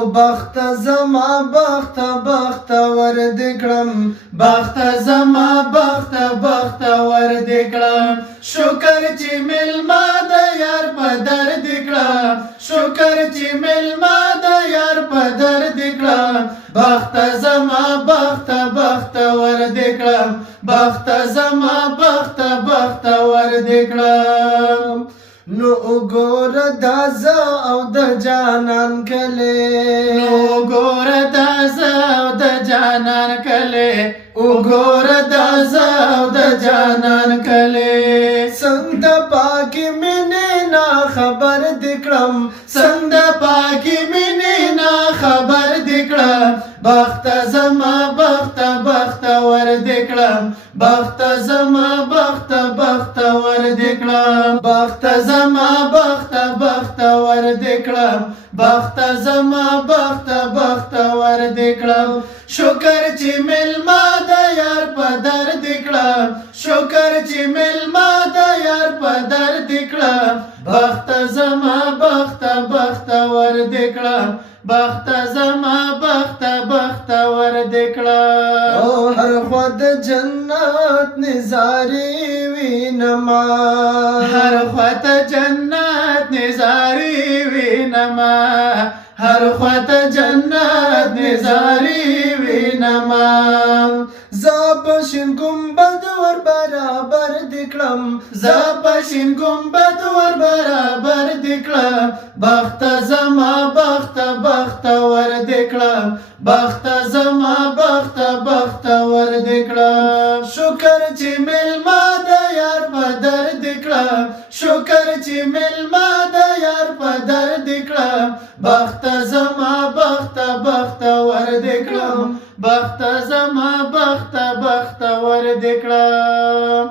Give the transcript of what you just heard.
بخت زما بخت بخت ور دکړم بخت زما بخت بخت ور دکړم شکر چې ملما د یار په در دکړم شکر چې ملما د یار په در دکړم بخت زما بخت بخت ور دکړم بخت زما بخت بخت ور دکړم نو ګور دازا او د جانان کله نو ګور دازا او د جانان کله او ګور دازا او د جانان کله څنګه پاکي مینه نا خبر دکړم څنګه پاکي مینه نا خبر دکړم بخت زما بخت بخت ور دکړم بخت زما بخت بخت ور دکړم بخت زما بخت بخت ور دکړم بخت زما بخت بخت ور دکړم شکر چې ملما د یار په در دکړم شکر چې ملما د یار په در دکړم بخت زما بخت بخت ور دکړم بخت زما بخت بخت ور دکړم او هر خوا د جنت نظارې وینما هر خوا د جنت نظارې وینما هر خوا د جنت نظارې وینما زاپشین گنبد ور برابر دکړم زاپشین گنبد ور برابر دکړم بخت زما بخت بخت ور دکړم بخت زما بخت بخت ور دکړم شکر چې ملما د یار په در دکړم شکر چې ملما د یار په در دکړم بخت زما بخت بخت ور دکړم بخت زما بخت بخت ور دکړم